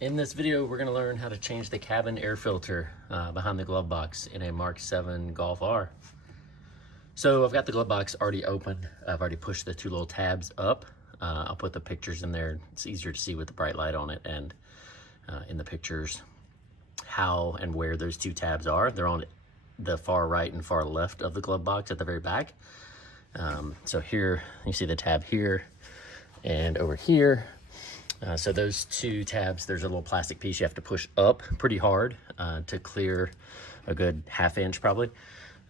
In this video, we're gonna learn how to change the cabin air filter behind the glove box in a Mark 7 Golf R. So I've got the glove box already open. I've already pushed the two little tabs up. I'll put the pictures in there. It's easier to see with the bright light on it, and in the pictures how and where those two tabs are. They're on the far right and far left of the glove box at the very back. So here, you see the tab here and over here. So those two tabs, there's a little plastic piece you have to push up pretty hard to clear a good ½ inch probably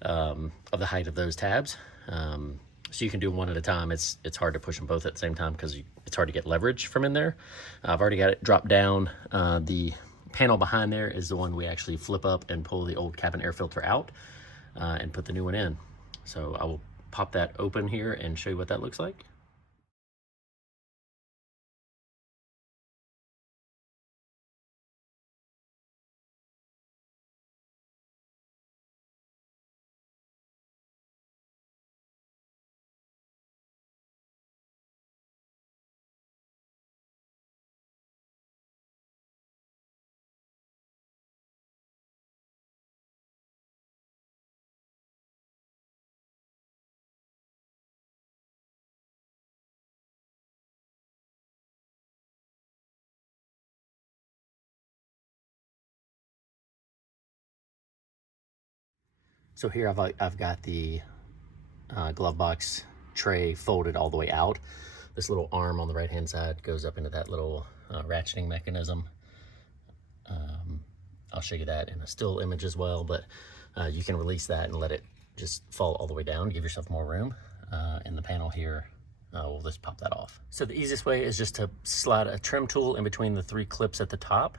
of the height of those tabs. So you can do one at a time. It's hard to push them both at the same time because it's hard to get leverage from in there. I've already got it dropped down. The panel behind there is the one we actually flip up and pull the old cabin air filter out and put the new one in. So I will pop that open here and show you what that looks like. So here I've got the glove box tray folded all the way out. This little arm on the right hand side goes up into that little ratcheting mechanism. I'll show you that in a still image as well, but you can release that and let it just fall all the way down, give yourself more room. And the panel here, we'll just pop that off. So the easiest way is just to slide a trim tool in between the 3 clips at the top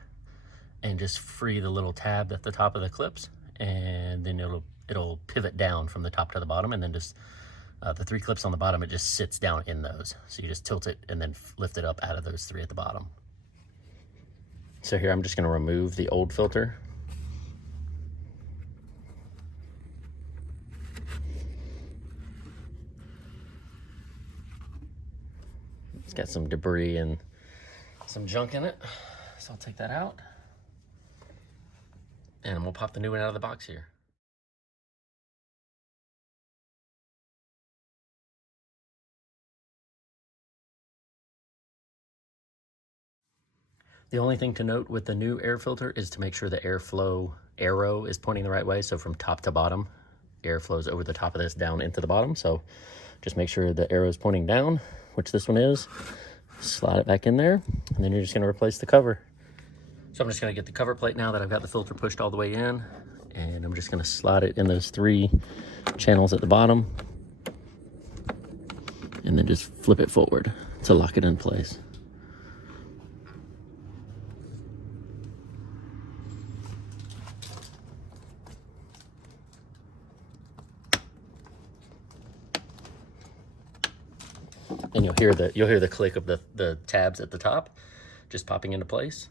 and just free the little tab at the top of the clips, and then it'll pivot down from the top to the bottom, and then just the 3 clips on the bottom, it just sits down in those. So you just tilt it and then lift it up out of those 3 at the bottom. So here I'm just going to remove the old filter. It's got some debris and some junk in it, so I'll take that out. And we'll pop the new one out of the box here. The only thing to note with the new air filter is to make sure the airflow arrow is pointing the right way. So from top to bottom, air flows over the top of this down into the bottom. So just make sure the arrow is pointing down, which this one is. Slide it back in there, and then you're just gonna replace the cover. So I'm just gonna get the cover plate now that I've got the filter pushed all the way in, and I'm just gonna slide it in those 3 channels at the bottom, and then just flip it forward to lock it in place. And you'll hear the click of the tabs at the top just popping into place.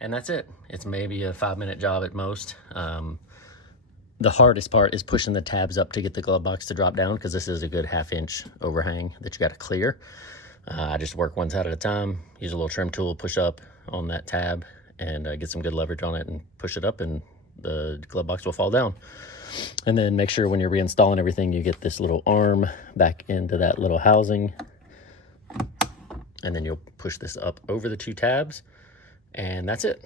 And that's it. It's maybe a 5-minute job at most. The hardest part is pushing the tabs up to get the glove box to drop down, because this is a good ½ inch overhang that you got to clear. I just work one side at a time, use a little trim tool, push up on that tab, and get some good leverage on it and push it up, and the glove box will fall down. And then make sure when you're reinstalling everything, you get this little arm back into that little housing, and then you'll push this up over the 2 tabs, and that's it.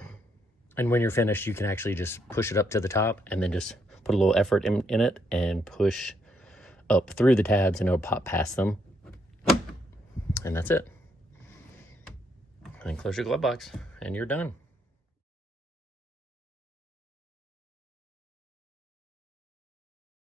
And when you're finished, you can actually just push it up to the top and then just put a little effort in it and push up through the tabs, and it'll pop past them. And that's it. And close your glove box, and you're done.